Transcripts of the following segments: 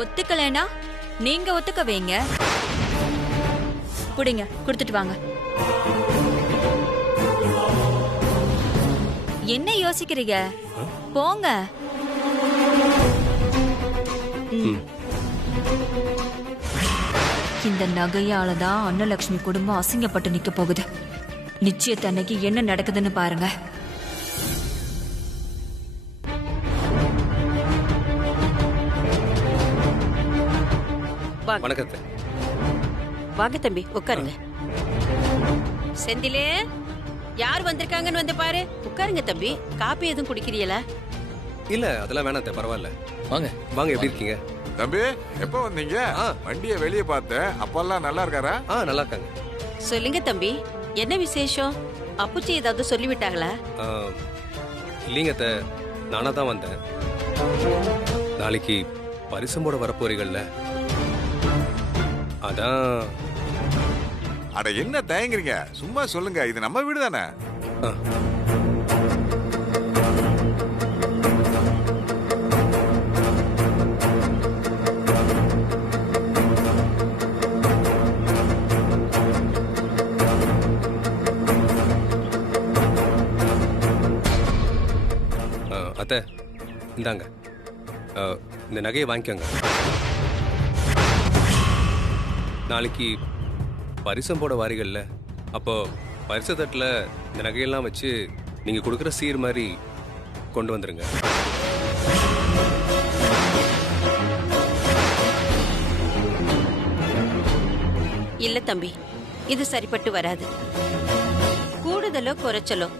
ஒத்துக்கலைனா நீங்க ஒத்துக்க வைங்க. குடிங்க, குடுத்துட்டு வாங்க. என்ன யோசிக்கிறீங்க? போங்க. இந்த நகையாலதான் அன்னலட்சுமி குடும்பம் அசிங்கப்பட்டு நிக்க போகுது. நிச்சயத்தன்னைக்கு என்ன நடக்குதுன்னு பாருங்க. வணக்கத்தை. வாங்க தம்பி, உட்காருங்க. செந்திலே, யார் வந்திருக்காங்கன்னு வந்து பாரு. உட்காருங்க தம்பி. காப்பி எதுவும் குடிக்கிறீங்களா? இல்ல, அதெல்லாம் வேணாம், பரவாயில்ல. வாங்க வாங்க, எப்படி இருக்கீங்க? தம்பி, எப்ப வந்தீங்க? வண்டியை வெளியே பார்த்தேன். அப்பெல்லாம் நல்லா இருக்காரா? நல்லா இருக்காங்க. சொல்லுங்க தம்பி, என்ன விசேஷம்? அப்புச்சி ஏதாவது சொல்லிவிட்டாங்களா? இல்லைங்க அத்தை, நானா தான் வந்தேன். நாளைக்கு பரிசம்போட வரப்போறீங்கல்ல, அதான். அட என்ன தயங்குறீங்க? சும்மா சொல்லுங்க, இது நம்ம வீடு தானே. அத்தை, இந்தாங்க, இந்த நகையை வாங்கிக்கோங்க. நாளைக்கு பரிசம் போட வாரிகள்ல, அப்போ பரிச தட்டில் இந்த நகையெல்லாம் வச்சு நீங்க கொடுக்குற சீர் மாதிரி கொண்டு வந்துருங்க. இல்ல தம்பி, இது சரிப்பட்டு வராது. கூடுதலோ குறைச்சலோ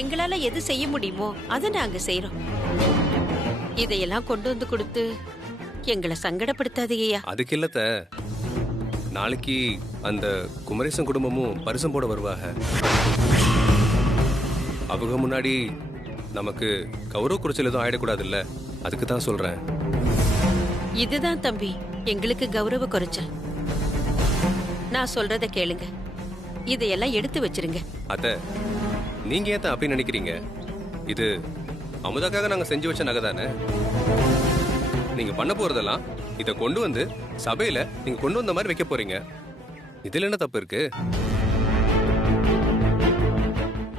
எங்களால எது செய்ய முடியுமோ அதை நாங்க செய்யறோம். இதையெல்லாம் கொண்டு வந்து கொடுத்து எங்களை சங்கடப்படுத்தாதீங்கய்யா. அதுக்கு இல்லத்த, நாளைக்கு அந்த குமரேசன் குடும்பமும் பரிசம் போட வருவாங்க. அவங்க முன்னாடி நமக்கு கௌரவ குறைச்சல் எதுவும் ஆயிடக்கூடாதுல்ல, அதுக்கு தான் சொல்றேன். இதுதான் தம்பி எங்களுக்கு கௌரவ குறைச்சல். நான் சொல்றத கேளுங்க, இதையெல்லாம் எடுத்து வச்சிருங்க. அத்த, நீங்க ஏன் அப்படி நினைக்கிறீங்க? இது அமுதாக்காக நாங்க செஞ்சு வச்ச நகை தானே. நீங்க பண்ண போறதெல்லாம் இதை கொண்டு வந்து சபையில நீங்க கொண்டு வந்த மாதிரி வைக்க போறீங்க. இதுல என்ன தப்பு இருக்கு?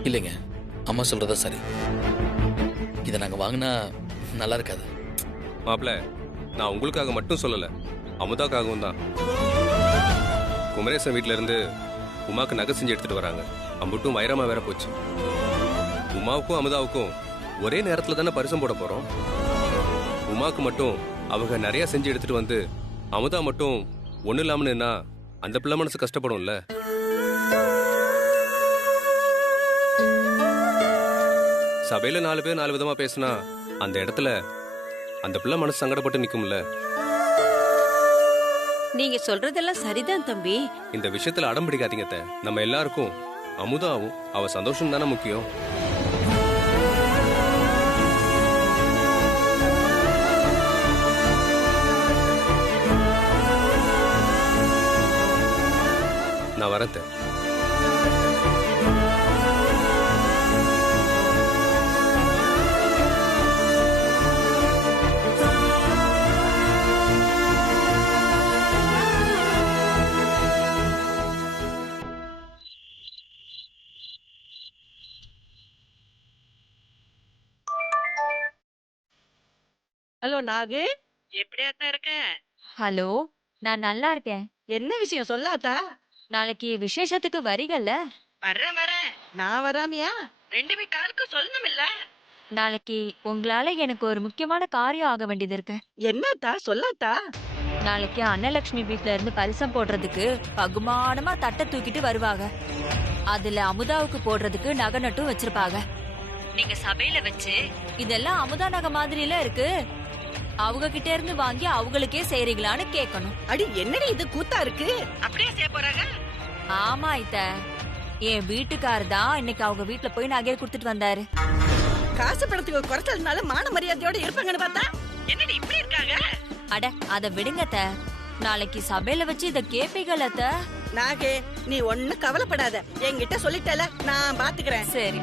இல்லைங்க, அம்மா சொல்றதா சரி. இதை நாங்க வாங்கினா நல்லா இருக்காது. மாப்பிள்ள, நான் உங்களுக்காக மட்டும் சொல்லல, அமுதாக்காகவும் தான். குமரேசன் வீட்டுல இருந்து உமாக்கு நகை செஞ்சு எடுத்துட்டு வராங்க. அம்புட்டும் வைரமா வேற போச்சு. உமாவுக்கும் அமுதாவுக்கும் ஒரே நேரத்துல தானே பரிசம் போட போறோம். உமாக்கு மட்டும் அவங்க நிறைய செஞ்சு எடுத்துட்டு வந்து அமுதா மட்டும் ஒண்ணு இல்லாமன்னா அந்த பிள்ளை மனசு கஷ்டப்படும்ல. சபையில 4 பேர் 4 விதமா பேசினா அந்த இடத்துல அந்த பிள்ளை மனசு சங்கடப்பட்டு நிக்கும்ல. நீங்க சொல்றதெல்லாம் சரிதான் தம்பி. இந்த விஷயத்துல அடம் பிடிக்காதீங்க அத்தை. நம்ம எல்லாருக்கும் அமுதாவும் அவ சந்தோஷம் தானே முக்கியம். நான் வரத்த. ஹலோ நாகு, எப்படியாத்தான் இருக்க? ஹலோ, நான் நல்லா இருக்கேன். என்ன விஷயம் சொல்லாத்தா? நாளைக்கு விசேஷத்துக்கு வரீங்கல்ல? வரேன். நான் வராமையா? 2 வீட்டாருக்கு சொல்லணும் இல்ல? நாளைக்கு உங்களால எனக்கு ஒரு முக்கியமான காரியம் ஆக வேண்டியது இருக்கு. என்னத்தா சொல்லாத்தா? நாளைக்கு அன்னலட்சுமி வீட்ல இருந்து பரிசம் போடுறதுக்கு பகுமானமா தட்டை தூக்கிட்டு வருவாங்க. அதுல அமுதாவுக்கு போடுறதுக்கு நகை நட்டும் வச்சிருப்பாங்க. நீங்க சபையில வச்சு இதெல்லாம் அமுதா நகை மாதிரில இருக்கு, அவங்க கிட்ட இருந்து வாங்கி அவங்களுக்கே செய்றீங்களான்னு கேட்கணும். அடி என்னடி இது கூத்தா இருக்கு? அப்படியே செய்ய போறாங்க? ஆமா இத்த, என் வீட்டுக்காரர் தான் இன்னைக்கு அவங்க வீட்டுல போய் நகையை கொடுத்துட்டு வந்தாரு. காசு பணத்துக்கு குறைச்சதுனால மான மரியாதையோட இருப்பாங்கன்னு பார்த்தா என்னடி இப்படி இருக்காங்க? அட அத விடுங்கத்த, நாளைக்கு சபையில வச்சு இத கேப்பீங்கல்ல அத்த. நாகே, நீ ஒண்ணும் கவலைப்படாத, என்கிட்ட சொல்லிட்டல, நான் பாத்துக்கிறேன். சரி,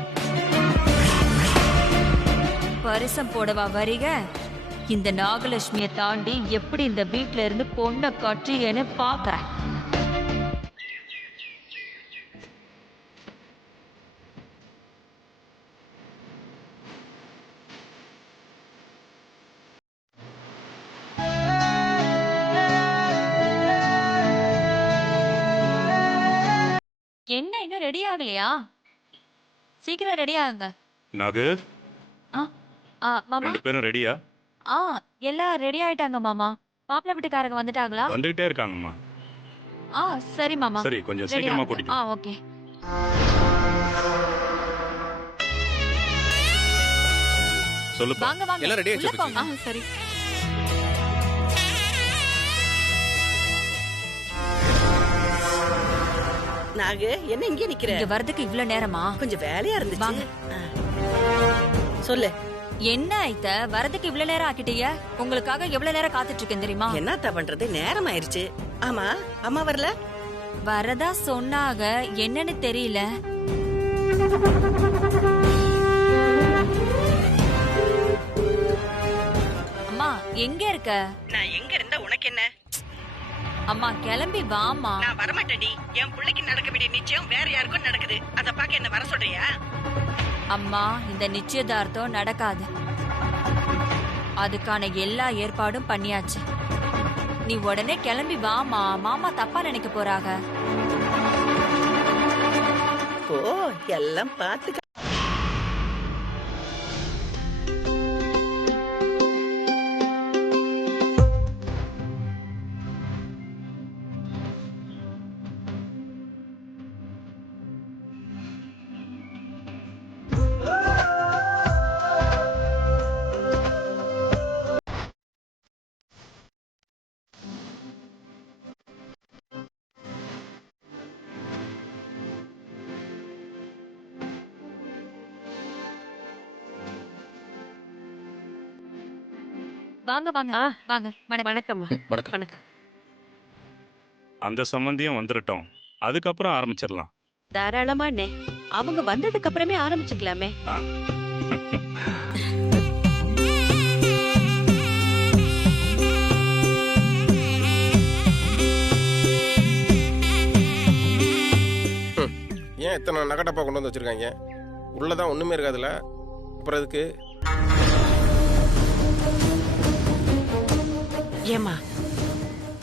பரிசம் போடவா வரீங்க? இந்த நாகலட்சுமிய தாண்டி எப்படி இந்த வீட்ல இருந்து பொண்ணை கட்டியேன்னு பாக்குறேன். என்ன இன்னும் ரெடி ஆகலையா? சீக்கிரம் ரெடி ஆகுங்க. நாகு ஆ ஆ மாமா. ரெண்டு பேரும் ரெடியா? ஆ எல்லாம் ரெடி ஆயிட்டாங்க மாமா. மாப்பிள்ளை வீட்டுக்காரங்க வந்துட்டாங்களா? வந்துகிட்டே இருக்காங்கம்மா. ஆ சரி மாமா. சரி கொஞ்சம் ரெடி சீக்கிரமா ஆகுங்க. கூட்டிட்டு ஆ வா. ஓகே. சொல்லுப்பா. வாங்க வாங்க. எல்லாம் ready ஆயிடுச்சு, உள்ள போங்க. பிச்சி. சரி. நாகு என்ன இங்கே நிக்கிற? இங்க வரதுக்கு இவ்ளோ நேரமா? கொஞ்சம் வேலையா இருந்துச்சு. வாங்க. சொல்லு, என்ன ஐத்த வரதுக்கு இவ்ளோ நேரம் ஆக்கிட்டீங்க? உங்களுக்காக எவ்வளவு நேரம் காத்துட்டு இருக்கேன் தெரியுமா? என்னத்த பண்றது, நேரம் ஆயிருச்சு. ஆமா, அம்மா வரல? வரதா சொன்னாங்க, என்னன்னு தெரியல. அம்மா எங்க இருக்க? நான் எங்க இருந்தா உனக்கு என்ன? அம்மா கிளம்பி வாமா. நான் வரமாட்டேன்டி. என் பிள்ளைக்கு நடக்க வேண்டிய நிச்சயம் வேற யாருக்கும் நடக்குது. அத பாக்க என்ன வர சொல்றியா? அம்மா இந்த நிச்சயதார்த்தம் நடக்காது. அதுக்கான எல்லா ஏற்பாடும் பண்ணியாச்சு. நீ உடனே கிளம்பி வாமா. மாமா தப்பா நினைக்க போறாங்க. ஓ, எல்லாம் பாத்துக்க. வாங்க வாங்க வாங்க. வணக்கம்மா. வணக்கம். வணக்கம். அந்த சம்பந்தியும் வந்துட்டோம். அதுக்கப்புறம் ஆரம்பிச்சிடலாம். தாராளமா அண்ணே. அவங்க வந்ததுக்கு அப்புறமே ஆரம்பிச்சுக்கலாமே. ஏன் இத்தனை நகட்டப்பா கொண்டு வந்து வச்சிருக்காங்க? உள்ளதான் ஒண்ணுமே இருக்காதுல்ல, அப்புறம் எதுக்கு? ஏமா,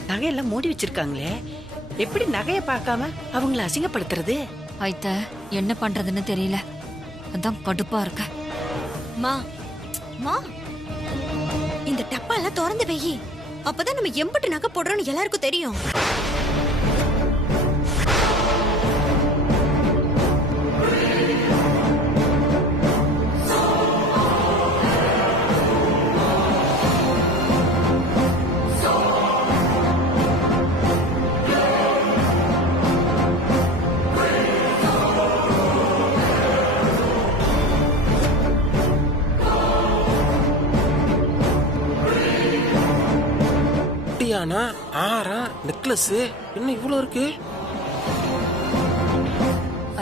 நகையெல்லாம் மூடி வச்சிருக்காங்களே, எப்படி நகைய பார்க்காம அவங்கள அசிங்கப்படுத்துறது? ஐத்த என்ன பண்றதுன்னு தெரியல. அதான் கடுப்பா இருக்க. மா மா இந்த டப்பாலாம் திறந்து வெயி. அப்பதான் நம்ம எம்பட்டு நகை போடுறோம்னு எல்லாருக்கும் தெரியும். குட்டியானா ஆறா நெக்லஸ் என்ன இவ்வளவு இருக்கு?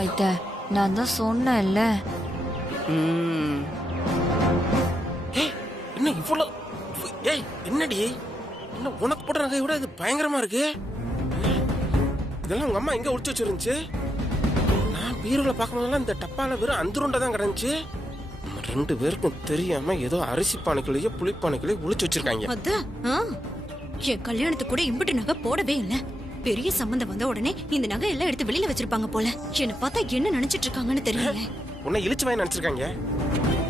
ஐத்த நான் தான் சொன்னேன்ல. ஏய், என்ன இவ்வளவு? ஏய் என்னடி, என்ன உனக்கு போட்ட நகையை விட இது பயங்கரமா இருக்கு. இதெல்லாம் உங்க அம்மா எங்க ஒளிச்சு வச்சிருந்துச்சு? நான் பீரோல பார்க்கும்போதெல்லாம் இந்த டப்பால வெறும் அந்துருண்டை தான் கிடந்துச்சு. நம்ம ரெண்டு பேருக்கும் தெரியாம ஏதோ அரிசி பானைக்குள்ளேயே புளிப்பானைக்குள்ளேயே ஒளிச்சு வச்சிருக்காங்க. அதான் என் கல்யாணத்துக்கு கூட இம்பட்டு நகை போடவே இல்ல. பெரிய சம்பந்தம் வந்த உடனே இந்த நகை எல்லாம் எடுத்து வெளியில வச்சிருப்பாங்க போல. என்ன பார்த்தா என்ன நினைச்சிட்டு இருக்காங்கன்னு தெரியல. உன்னை இழிச்சு வாய் நினைச்சிருக்காங்க.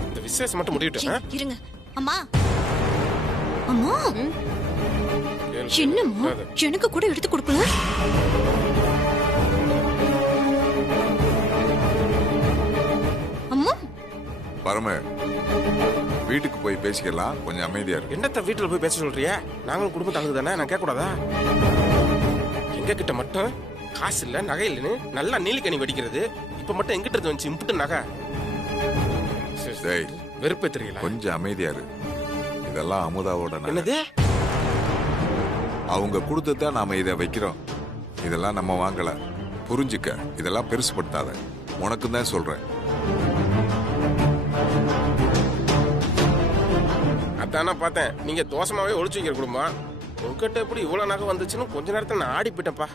இந்த விசேஷம் மட்டும் முடிவிட்டு இருங்க. அம்மா அம்மா என்னம்மா, எனக்கு கூட எடுத்து கொடுக்கல. அம்மா பரம, வீட்டுக்கு போய் பேசிக்கலாம், கொஞ்சம் அமைதியா இருக்கு. என்னத்த வீட்டுல போய் பேச சொல்றியா? நாங்களும் குடும்பம் தங்குது தானே, நான் கேட்க கூடாதா? எங்க கிட்ட மட்டும் காசு இல்ல நகை இல்லைன்னு நல்லா நீலிக்கனி வெடிக்கிறது. இப்ப மட்டும் எங்கிட்ட இருந்து வந்துச்சு இம்புட்டு நகை. டேய், வெறுப்பே தெரியல. கொஞ்சம் அமைதியா இரு. இதெல்லாம் அமுதாவோட நகை. என்னது? அவங்க கொடுத்துதான் நாம இதை வைக்கிறோம். இதெல்லாம் நம்ம வாங்கல, புரிஞ்சுக்க. இதெல்லாம் பெருசுப்படுத்தாத, உனக்கு தான் சொல்றேன். அதானே பார்த்தேன் நீங்க தோசமாவே ஒளிச்சு வைக்கிற குடும்பம். உங்ககிட்ட எப்படி இவ்வளவு நகை வந்துச்சுன்னு கொஞ்ச நேரத்துல நான் ஆடி போயிட்டேன்ப்பா.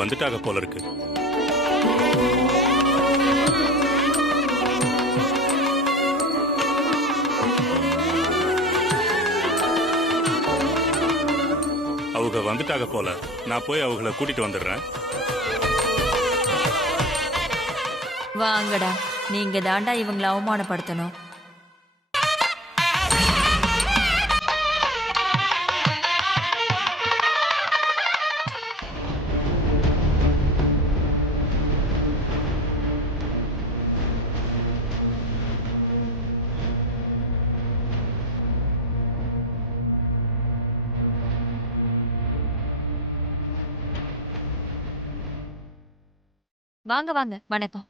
வந்துட்டாக போல இருக்கு. அவங்க வந்துட்டாக போல. நான் போய் அவங்கள கூட்டிட்டு வந்துடுறேன். வாங்கடா, நீங்க தாண்டா இவங்களை அவமானப்படுத்தணும். வாங்க வாங்க, வணக்கம்.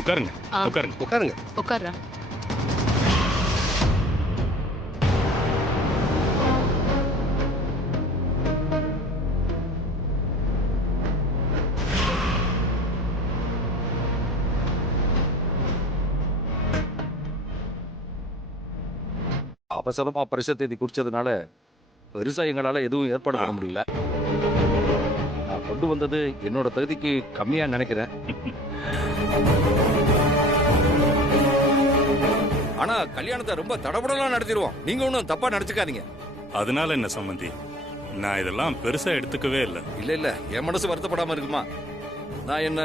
உட்காருங்க உட்காருங்க உட்காருங்க. உட்கார்றேன். அவசரமா பரிசு தேதி குறிச்சதுனால பெருசா எங்களால எதுவும் ஏற்பாடு பண்ண முடியல. நான் கொண்டு வந்தது என்னோட தகுதிக்கு கம்மியா நினைக்கிறேன். ஆனா கல்யாணத்தை ரொம்ப தடபடலாம் நடத்திடுவோம். நீங்க ஒன்றும் தப்பா நினைச்சுக்காதீங்க. அதனால என்ன சம்பந்தி, நான் இதெல்லாம் பெருசா எடுத்துக்கவே இல்லை. இல்ல இல்ல, என் மனசு வருத்தப்படாம இருக்குமா? நான் என்ன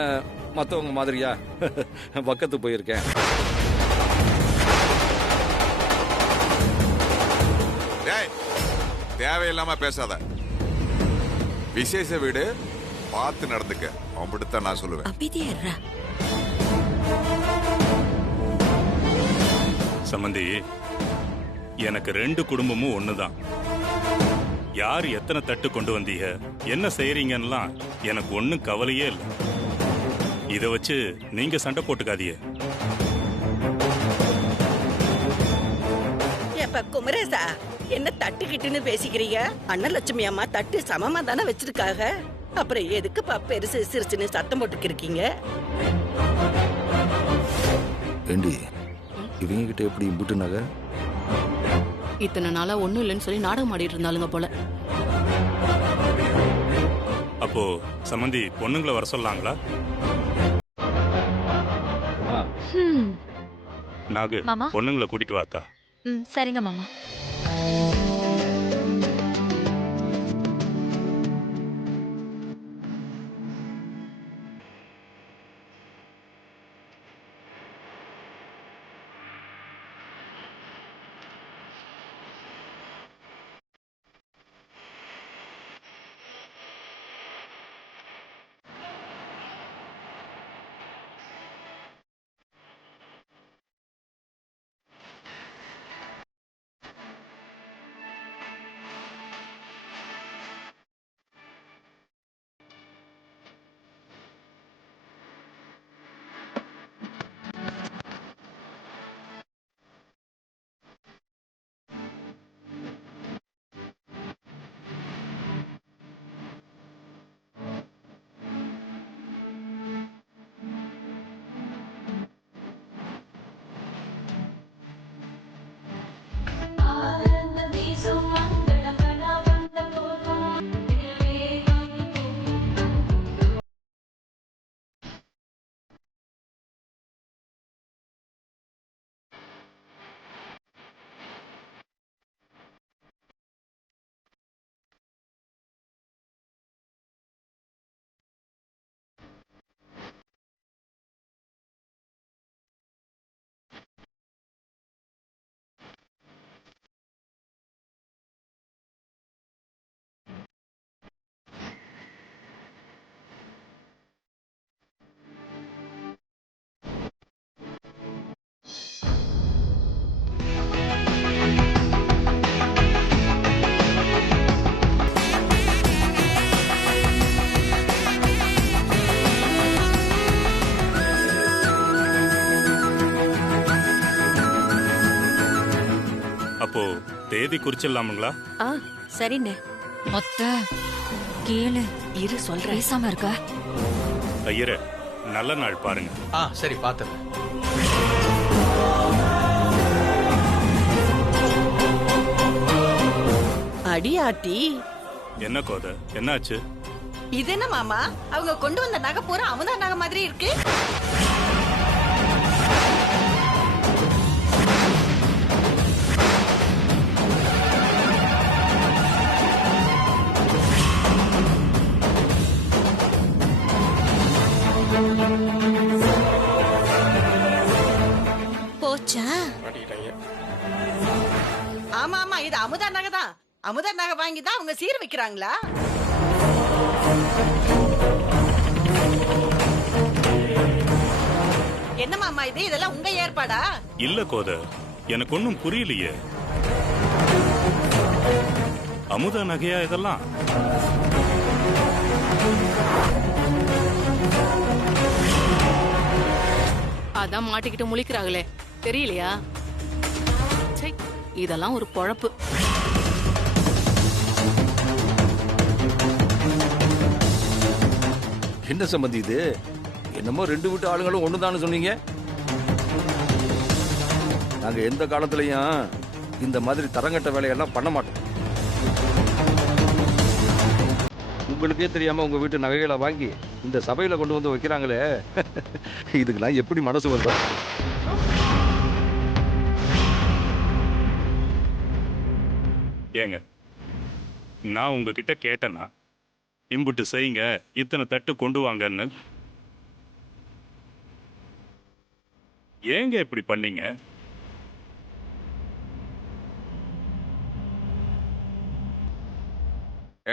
மத்தவங்க மாதிரியா பக்கத்து போயிருக்கேன். டேய், தேவையில்லாம பேசாத. விசேஷ வீடு பார்த்து நடந்துக்க. அப்படித்தான் நான் சொல்லுவேன். அமைதியா சம்பந்தி, எனக்கு 2 குடும்பமும் ஒண்ணுதான். யார் எத்தனை தட்டு கொண்டு வந்தீங்க, என்ன செய்யறீங்கன்னெல்லாம் எனக்கு ஒன்னும் கவலையே இல்லை. இதை வச்சு நீங்க சண்டை போட்டுக்காதீங்க. ஏப்பா குமரேசா, என்ன தட்டுக்கிட்டுன்னு பேசிக்கிறீங்க? அண்ணலட்சுமி அம்மா தட்டு சமமா தானே வச்சிருக்காங்க. அப்புறம் எதுக்குப்பா பெருசு சிரிச்சுன்னு சத்தம் போட்டுக்கிருக்கீங்க? ஏண்டி, இவங்க கிட்ட எப்படி இம்புட்டுனாங்க? இத்தனை நாளா ஒண்ணும் இல்லைன்னு சொல்லி நாடகம் ஆடிட்டு இருந்தாலுங்க போல. அப்போ சம்பந்தி பொண்ணுங்களை வர சொல்லலாங்களா? நாகு, மாமா. பொண்ணுங்களை கூட்டிட்டு வாத்தா. சரிங்க மாமா. அப்போ தேதி குறிச்சிடலாமுங்களா? சரிண்ணே. அத்தை கேளு, இரு சொல்றேன். பேசாம இருக்க. ஐயரே, நல்ல நாள் பாருங்க. சரி பாத்துறேன். அடியாட்டி, என்ன கோதை, என்னாச்சு? இது என்ன மாமா, அவங்க கொண்டு வந்த நகை பூரா அமுதா நகை மாதிரி இருக்கு. போச்சா? ஆமா ஆமா, இது அமுதா நகை தான். அமுதா நகை வாங்கி தான் அவங்க சீர் வைக்கிறாங்களா? என்ன மாமா இது, இதெல்லாம் உங்க ஏற்பாடா? இல்ல கோதை, எனக்கு ஒன்னும் புரியலையே. அமுதா நகையா இதெல்லாம்? அதான் மாட்டிக்கிட்டு முழிக்கிறாங்களே, தெரியலையா? சை, இதெல்லாம் ஒரு பொழப்பு. என்ன சம்பந்தி இது? என்னமோ 2 வீட்டு ஆளுங்களும் ஒண்ணுதான்னு சொன்னீங்க. நாங்க எந்த காலத்திலயும் இந்த மாதிரி தரங்கட்ட வேலையெல்லாம் பண்ண மாட்டோம். உங்களுக்கே தெரியாம உங்க வீட்டு நகைகளை வாங்கி இந்த சபையில கொண்டு வந்து வைக்கிறாங்களே, இதுக்கெல்லாம் எப்படி மனசு வரும்? ஏங்க, நான் உங்ககிட்ட கேட்டேன்னா இம்புட்டு செய்யுங்க, இத்தனை தட்டு கொண்டு வாங்கன்னு, ஏங்க இப்படி பண்ணீங்க?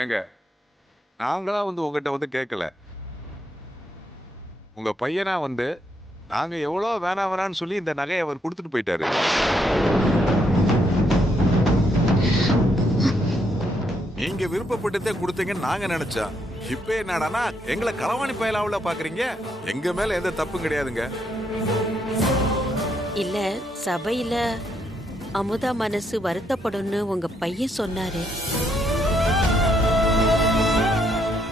ஏங்க, நாங்களா வந்து உங்ககிட்ட வந்து கேட்கல. உங்க பையனா வந்து நாங்க எவ்வளோ வேணான்னு சொல்லி இந்த நகையை அவர் கொடுத்துட்டு போயிட்டாரு. நீங்க விருப்பப்பட்டதே கொடுத்தீங்கன்னு நாங்க நினைச்சோம். இப்ப என்னடானா எங்களை களவாணி பயலாவுல பாக்குறீங்க. எங்க மேல எந்த தப்பும் கிடையாதுங்க. இல்ல, சபையில அமுதா மனசு வருத்தப்படும்னு உங்க பையன் சொன்னாரு.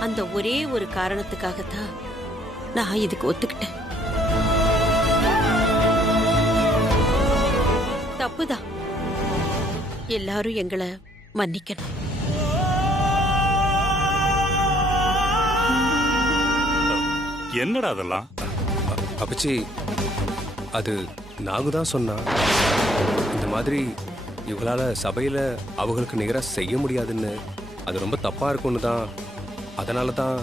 அந்த ஒரே ஒரு காரணத்துக்காகத்தான் நான் இதுக்கு ஒத்துக்கிட்டேன். தப்புதான், எல்லாரும் எங்களை மன்னிக்கணும். என்னடா அதெல்லாம்? அப்பச்சி, அது நாகு தான் சொன்னா. இந்த மாதிரி இவங்களால சபையில அவங்களுக்கு நிகரா செய்ய முடியாதுன்னு, அது ரொம்ப தப்பா இருக்கும்னு தான். அதனால தான்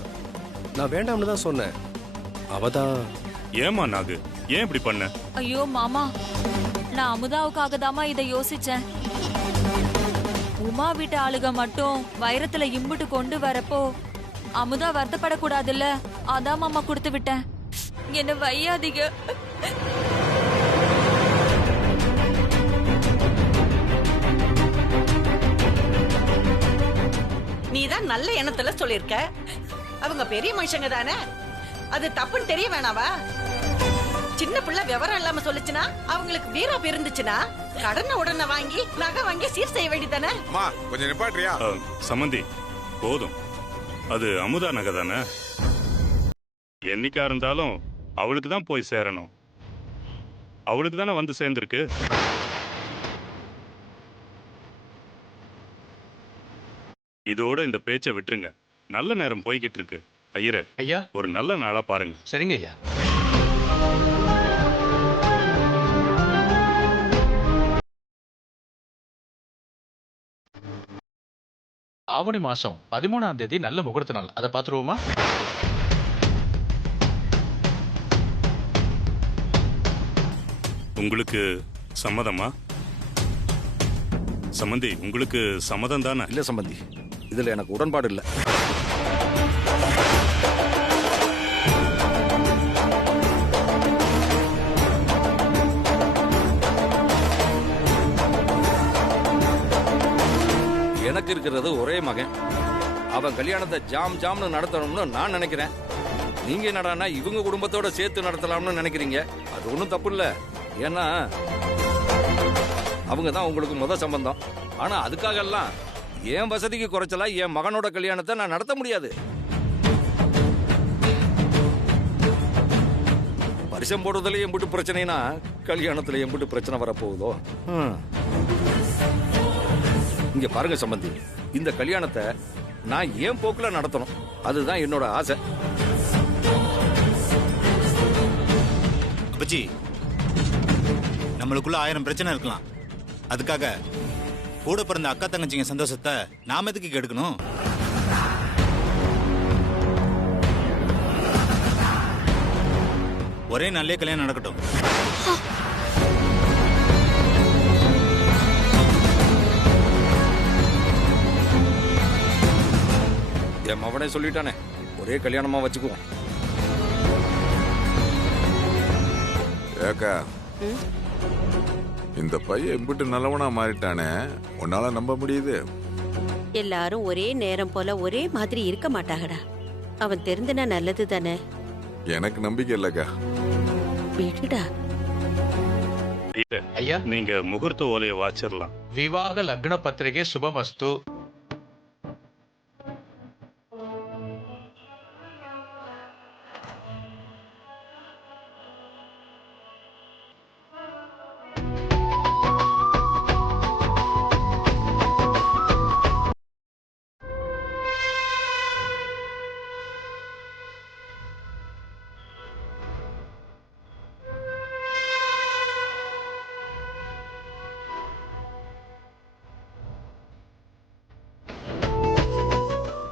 நான் வேண்டாம்னு தான் சொன்னேன். அவதான். ஏமா நாகு, ஏன் இப்படி பண்ண? ஐயோ மாமா, நான் அமுதாவுக்காக தாமா இதை யோசிச்சேன். உமா வீட்டு ஆளுக மட்டும் வைரத்துல இம்புட்டு கொண்டு வரப்போ அமுதா வருத்தப்படக்கூடாதுல்ல, அதான் மாமா கொடுத்து விட்டேன். என்ன வையாதீங்க. நீதான் நல்ல எண்ணத்துல சொல்லிருக்க. அவங்க பெரிய மனுஷங்க தானே, அது தப்புன்னு தெரிய வேணாவா? சின்ன பிள்ளை விவரம் இல்லாம சொல்லுச்சுன்னா, அவங்களுக்கு வீரா இருந்துச்சுன்னா கடனை உடனே வாங்கி நகை வாங்கி சீர் செய்ய வேண்டியதானே. கொஞ்சம் நிப்பாட்றியா? சம்பந்தி, போதும். அது அமுதா நகை தானே, என்னைக்கா இருந்தாலும் அவளுக்கு தான் போய் சேரணும். அவளுக்கு தானே வந்து சேர்ந்துருக்கு. இதோட இந்த பேச்சை விட்டுருங்க. நல்ல நேரம் போய்கிட்டு இருக்கு. ஐயரே, ஐயா, ஒரு நல்ல நாளா பாருங்க. சரிங்க ஐயா. ஆவணி மாசம் 13ஆம் தேதி நல்ல முகூர்த்த நாள். அதை பார்த்துருவோமா? உங்களுக்கு சம்மதமா? சம்பந்தி, உங்களுக்கு சம்மதம் தானே? இல்ல சம்பந்தி, இதுல எனக்கு உடன்பாடு இல்லை. எனக்கு இருக்கிறது ஒரே மகன். அவன் கல்யாணத்தை ஜாம் ஜாம்னு நடத்தணும்னு நான் நினைக்கிறேன். நீங்க என்னடான்னா இவங்க குடும்பத்தோட சேர்த்து நடத்தலாம்னு நினைக்கிறீங்க. அது ஒன்றும் தப்பு இல்லை. ஏன்னா அவங்க தான் உங்களுக்கு முத சம்பந்தம். ஆனா அதுக்காக எல்லாம் என் வசதிக்கு குறைச்சலா என் மகனோட கல்யாணத்தை நான் நடத்த முடியாது. பரிசம் போடுறதுல எம்பிட்டு பிரச்சனைனா கல்யாணத்துல எம்பிட்டு பிரச்சனை வரப்போகுதோ. இங்க பாருங்க சம்பந்தி, இந்த கல்யாணத்தை நான் என் போக்குல நடத்தணும். அதுதான் என்னோட ஆசை. அப்பச்சி, நம்மளுக்குள்ள 1000 பிரச்சனை இருக்கலாம். அதுக்காக கூட பிறந்த அக்கா தங்கச்சிங்க சந்தோஷத்தை நாம எதுக்கு கெடுக்கணும்? ஒரே நல்ல கல்யாணம் நடக்கட்டும். என் மவனே சொல்லிட்டானே, ஒரே கல்யாணமா வச்சுக்குவோம். ஏக்கா, இந்த பையன் எம்பிட்டு நல்லவனா மாறிட்டானே, உன்னால நம்ப முடியுது? எல்லாரும் ஒரே நேரம் போல ஒரே மாதிரி இருக்க மாட்டாங்கடா. அவன் தெரிந்துனா நல்லது தானே. எனக்கு நம்பிக்கை இல்லக்கா. விடுடா. ஐயா, நீங்க முகூர்த்த ஓலையை வாச்சிடலாம். விவாக லக்ன பத்திரிகை சுபமஸ்து.